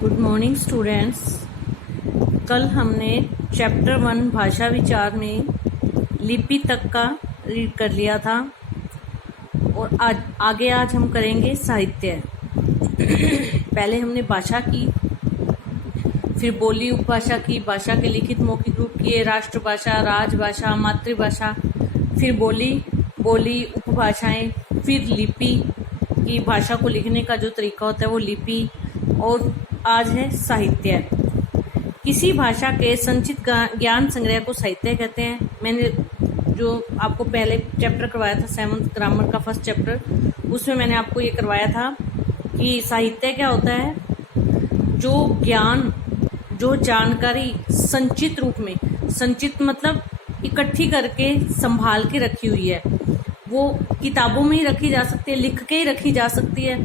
Good morning students. कल हमने chapter 1 भाषा विचार में लिपि तक का रीड कर लिया था और आज हम करेंगे साहित्य। पहले हमने भाषा की, फिर बोली उपभाषा की, भाषा के लिखित मौखिक रूप किए, राष्ट्रभाषा, राजभाषा, मातृभाषा, फिर बोली उपभाषाएं, फिर लिपि की भाषा को लिखने का जो तरीका होता है वो लिपि, और आज है साहित्य। किसी भाषा के संचित ज्ञान संग्रह को साहित्य कहते हैं। मैंने जो आपको पहले चैप्टर करवाया था 7th ग्रामर का फर्स्ट चैप्टर, उसमें मैंने आपको ये करवाया था कि साहित्य क्या होता है। जो ज्ञान, जो जानकारी संचित रूप में, संचित मतलब इकट्ठी करके संभाल के रखी हुई है, वो किताबों में ही रखी जा सकती है, लिख के ही रखी जा सकती है।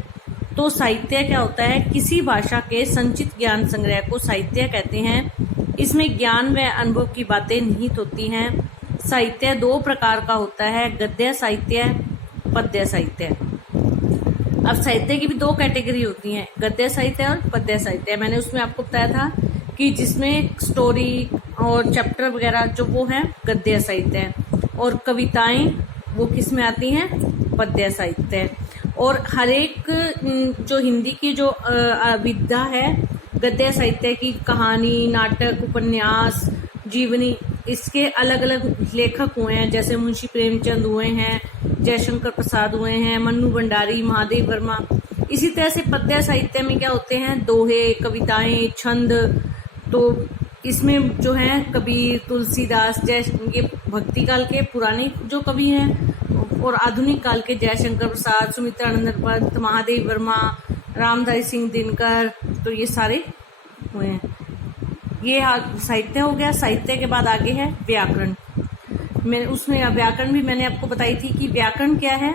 तो साहित्य क्या होता है? किसी भाषा के संचित ज्ञान संग्रह को साहित्य कहते हैं। इसमें ज्ञान व अनुभव की बातें निहित होती हैं। साहित्य दो प्रकार का होता है, गद्य साहित्य, पद्य साहित्य। अब साहित्य की भी दो कैटेगरी होती हैं, गद्य साहित्य और पद्य साहित्य। मैंने उसमें आपको बताया था कि जिसमें स्टोरी और चैप्टर वगैरह जो वो है गद्य साहित्य है, और कविताएं वो किस में आती हैं? पद्य साहित्य। और हर एक जो हिंदी की जो विधा है गद्य साहित्य की, कहानी, नाटक, उपन्यास, जीवनी, इसके अलग अलग लेखक हुए हैं। जैसे मुंशी प्रेमचंद हुए हैं, जयशंकर प्रसाद हुए हैं, मन्नू भंडारी, महादेव वर्मा। इसी तरह से पद्य साहित्य में क्या होते हैं? दोहे, कविताएं, छंद। तो इसमें जो है कबीर, तुलसीदास, ये भक्ति काल के पुराने जो कवि हैं, और आधुनिक काल के जयशंकर प्रसाद, सुमित्रानंद पंत, महादेव वर्मा, रामधारी सिंह दिनकर, तो ये सारे हुए हैं। ये साहित्य हो गया। साहित्य के बाद आगे है व्याकरण। उसमें व्याकरण भी मैंने आपको बताई थी कि व्याकरण क्या है?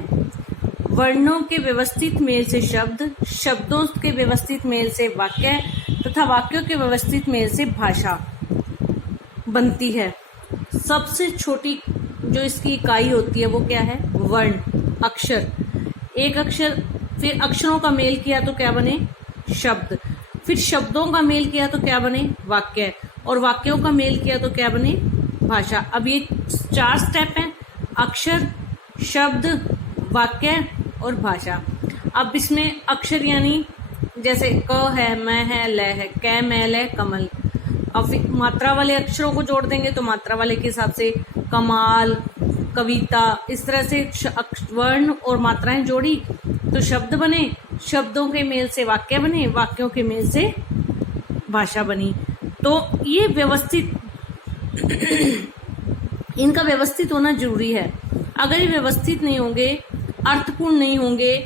वर्णों के व्यवस्थित मेल से शब्द, शब्दों के व्यवस्थित मेल से वाक्य, तथा वाक्यों के व्यवस्थित मेल से भाषा बनती है। सबसे छोटी जो इसकी इकाई होती है वो क्या है? वर्ण, अक्षर। एक अक्षर, फिर अक्षरों का मेल किया तो क्या बने? शब्द। फिर शब्दों का मेल किया तो क्या बने? वाक्य। और वाक्यों का मेल किया तो क्या बने? भाषा। अब ये 4 स्टेप हैं: अक्षर, शब्द, वाक्य और भाषा। अब इसमें अक्षर यानी जैसे क है, म है, ल है, कै, मैल है, कमल। अब मात्रा वाले अक्षरों को जोड़ देंगे तो मात्रा वाले के हिसाब से कमाल, कविता, इस तरह से वर्ण और मात्राएं जोड़ी तो शब्द बने, शब्दों के मेल से वाक्य बने, वाक्यों के मेल से भाषा बनी। तो ये व्यवस्थित इनका व्यवस्थित होना जरूरी है। अगर ये व्यवस्थित नहीं होंगे, अर्थपूर्ण नहीं होंगे,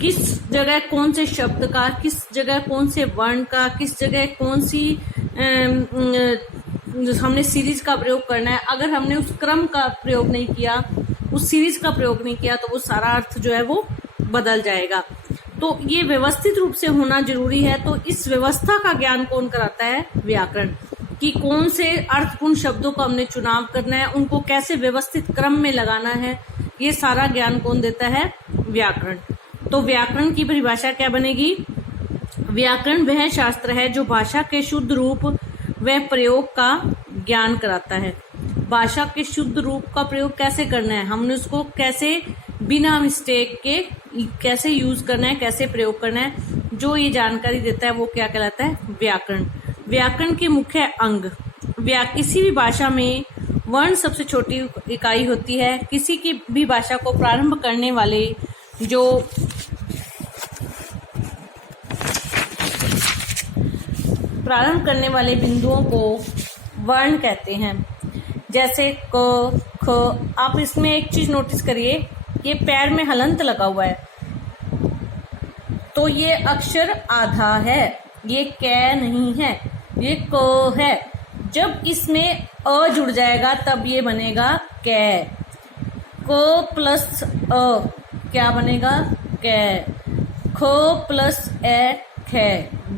किस जगह कौन से शब्द का, किस जगह कौन से वर्ण का, किस जगह कौन सी हमने सीरीज का प्रयोग करना है, अगर हमने उस क्रम का प्रयोग नहीं किया, उस सीरीज का प्रयोग नहीं किया, तो वो सारा अर्थ जो है वो बदल जाएगा। तो ये व्यवस्थित रूप से होना जरूरी है। तो इस व्यवस्था का ज्ञान कौन कराता है? व्याकरण। कि कौन से अर्थपूर्ण शब्दों का हमने चुनाव करना है, उनको कैसे व्यवस्थित क्रम में लगाना है, ये सारा ज्ञान कौन देता है? व्याकरण। तो व्याकरण की परिभाषा क्या बनेगी? व्याकरण वह शास्त्र है जो भाषा के शुद्ध रूप व प्रयोग का ज्ञान कराता है। भाषा के शुद्ध रूप का प्रयोग कैसे करना है, हमने उसको कैसे बिना मिस्टेक के कैसे यूज करना है, कैसे प्रयोग करना है, जो ये जानकारी देता है वो क्या कहलाता है? व्याकरण। व्याकरण के मुख्य अंग। किसी भी भाषा में वर्ण सबसे छोटी इकाई होती है। किसी की भी भाषा को प्रारंभ करने वाले जो बिंदुओं को वर्ण कहते हैं। जैसे क, ख। आप इसमें एक चीज नोटिस करिए, ये पैर में हलंत लगा हुआ है, तो ये अक्षर आधा है, ये कै नहीं है, ये क है। जब इसमें अ जुड़ जाएगा तब ये बनेगा कै। क प्लस अ क्या बनेगा? कै। ख प्लस ए खे,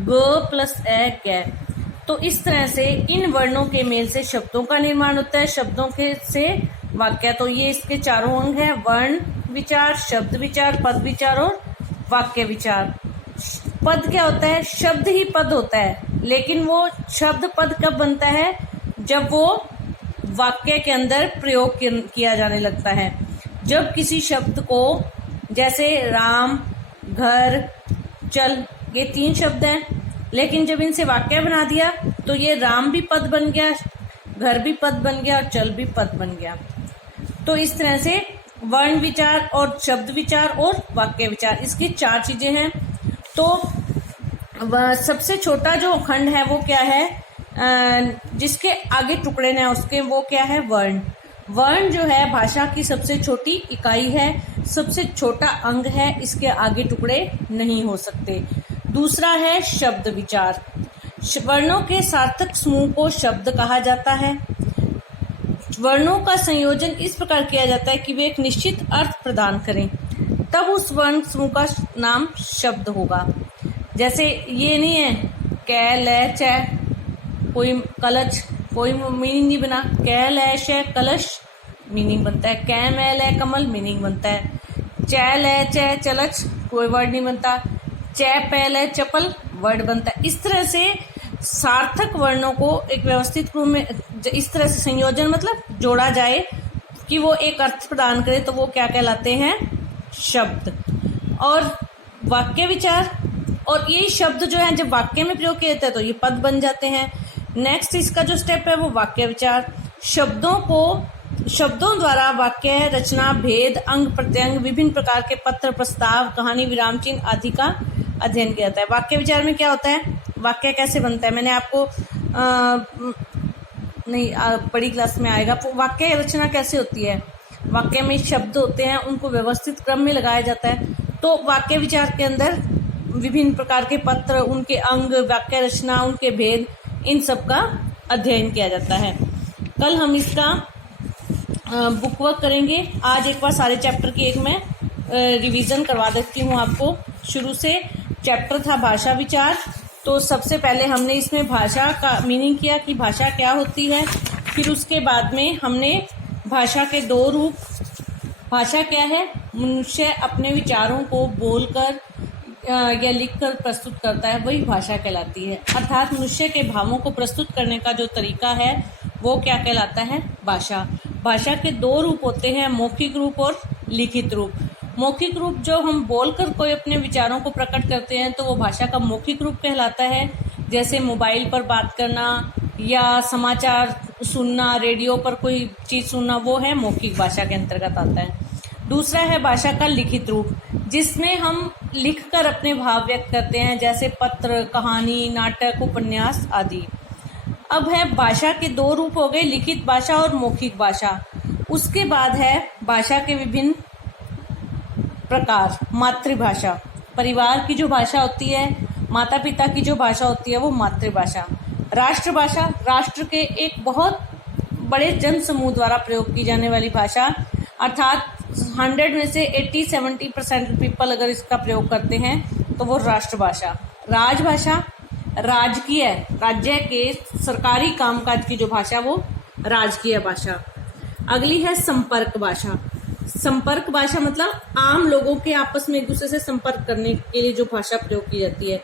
ग प्लस ए कै। तो इस तरह से इन वर्णों के मेल से शब्दों का निर्माण होता है, शब्दों के से वाक्य। तो ये इसके चारों अंग हैं: वर्ण विचार, शब्द विचार, पद विचार और वाक्य विचार। पद क्या होता है? शब्द ही पद होता है, लेकिन वो शब्द पद कब बनता है? जब वो वाक्य के अंदर प्रयोग किया जाने लगता है। जब किसी शब्द को, जैसे राम, घर, चल, ये 3 शब्द हैं, लेकिन जब इनसे वाक्य बना दिया तो ये राम भी पद बन गया, घर भी पद बन गया और चल भी पद बन गया। तो इस तरह से वर्ण विचार और शब्द विचार और वाक्य विचार, इसकी 4 चीजें हैं। तो सबसे छोटा जो खंड है वो क्या है? जिसके आगे टुकड़े न उसके, वो क्या है? वर्ण। वर्ण जो है भाषा की सबसे छोटी इकाई है, सबसे छोटा अंग है, इसके आगे टुकड़े नहीं हो सकते। दूसरा है शब्द विचार। वर्णों के सार्थक समूह को शब्द कहा जाता है। वर्णों का संयोजन इस प्रकार किया जाता है कि वे एक निश्चित अर्थ प्रदान करें, तब उस वर्ण समूह का नाम शब्द होगा। जैसे ये नहीं है कै लय च, कोई कलच, कोई मीनिंग नहीं बना। कै लय श कलश मीनिंग बनता है। कै मै लय कमल मीनिंग बनता है। च लय च चलच कोई वर्ड नहीं बनता। च पै लय चपल वर्ड बनता है। इस तरह से सार्थक वर्णों को एक व्यवस्थित रूप में इस तरह से संयोजन मतलब जोड़ा जाए कि वो एक अर्थ प्रदान करे, तो वो क्या कहलाते हैं? शब्द। और वाक्य विचार, और ये शब्द जो है जब वाक्य में प्रयोग किए जाते हैं तो ये पद बन जाते हैं। नेक्स्ट इसका जो स्टेप है वो वाक्य विचार। शब्दों द्वारा वाक्य रचना, भेद, अंग प्रत्यंग, विभिन्न प्रकार के पत्र, प्रस्ताव, कहानी, विराम चिन्ह आदि का अध्ययन किया जाता है। वाक्य विचार में क्या होता है? वाक्य कैसे बनता है? मैंने आपको बड़ी क्लास में आएगा। वाक्य रचना कैसे होती है? वाक्य में शब्द होते हैं, उनको व्यवस्थित क्रम में लगाया जाता है। तो वाक्य विचार के अंदर विभिन्न प्रकार के पत्र, उनके अंग, वाक्य रचना, उनके भेद, इन सब का अध्ययन किया जाता है। कल हम इसका बुक वर्क करेंगे। आज एक बार सारे चैप्टर की एक मैं रिवीजन करवा देती हूँ आपको। शुरू से चैप्टर था भाषा विचार। तो सबसे पहले हमने इसमें भाषा का मीनिंग किया कि भाषा क्या होती है। फिर उसके बाद में हमने भाषा के 2 रूप, भाषा क्या है? मनुष्य अपने विचारों को बोलकर या लिखकर प्रस्तुत करता है, वही भाषा कहलाती है। अर्थात मनुष्य के भावों को प्रस्तुत करने का जो तरीका है वो क्या कहलाता है? भाषा। भाषा के 2 रूप होते हैं, मौखिक रूप और लिखित रूप। मौखिक रूप जो हम बोलकर कोई अपने विचारों को प्रकट करते हैं तो वो भाषा का मौखिक रूप कहलाता है। जैसे मोबाइल पर बात करना या समाचार सुनना, रेडियो पर कोई चीज सुनना, वो है मौखिक भाषा के अंतर्गत आता है। दूसरा है भाषा का लिखित रूप, जिसमें हम लिखकर अपने भाव व्यक्त करते हैं, जैसे पत्र, कहानी, नाटक, उपन्यास आदि। अब है भाषा के 2 रूप हो गए, लिखित भाषा और मौखिक भाषा। उसके बाद है भाषा के विभिन्न प्रकार। मातृभाषा, परिवार की जो भाषा होती है, माता पिता की जो भाषा होती है वो मातृभाषा। राष्ट्रभाषा, राष्ट्र के एक बहुत बड़े जन समूह द्वारा प्रयोग की जाने वाली भाषा, अर्थात 100 में से 80-70% पीपल अगर इसका प्रयोग करते हैं तो वो राष्ट्रभाषा। राजभाषा, राजकीय, राज्य के सरकारी कामकाज की जो भाषा वो राजकीय भाषा। अगली है संपर्क भाषा। संपर्क भाषा मतलब आम लोगों के आपस में एक दूसरे से संपर्क करने के लिए जो भाषा प्रयोग की जाती है।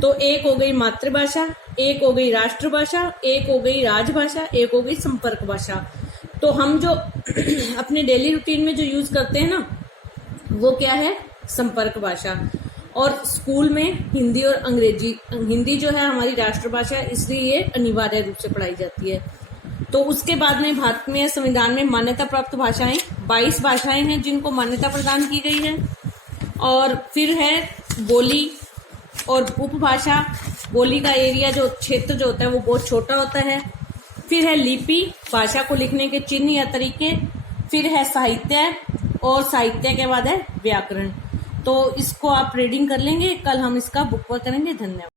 तो एक हो गई मातृभाषा, एक हो गई राष्ट्रभाषा, एक हो गई राजभाषा, एक हो गई संपर्क भाषा। तो हम जो अपने डेली रूटीन में जो यूज करते हैं ना, वो क्या है? संपर्क भाषा। और स्कूल में हिंदी और अंग्रेजी, हिंदी जो है हमारी राष्ट्रभाषा, इसलिए ये अनिवार्य रूप से पढ़ाई जाती है। तो उसके बाद में भारत में संविधान में मान्यता प्राप्त भाषाएं 22 भाषाएं हैं जिनको मान्यता प्रदान की गई है। और फिर है बोली और उपभाषा। बोली का एरिया जो क्षेत्र जो होता है वो बहुत छोटा होता है। फिर है लिपि, भाषा को लिखने के चिन्ह या तरीके। फिर है साहित्य, और साहित्य के बाद है व्याकरण। तो इसको आप रीडिंग कर लेंगे। कल हम इसका बुक वर्क करेंगे। धन्यवाद।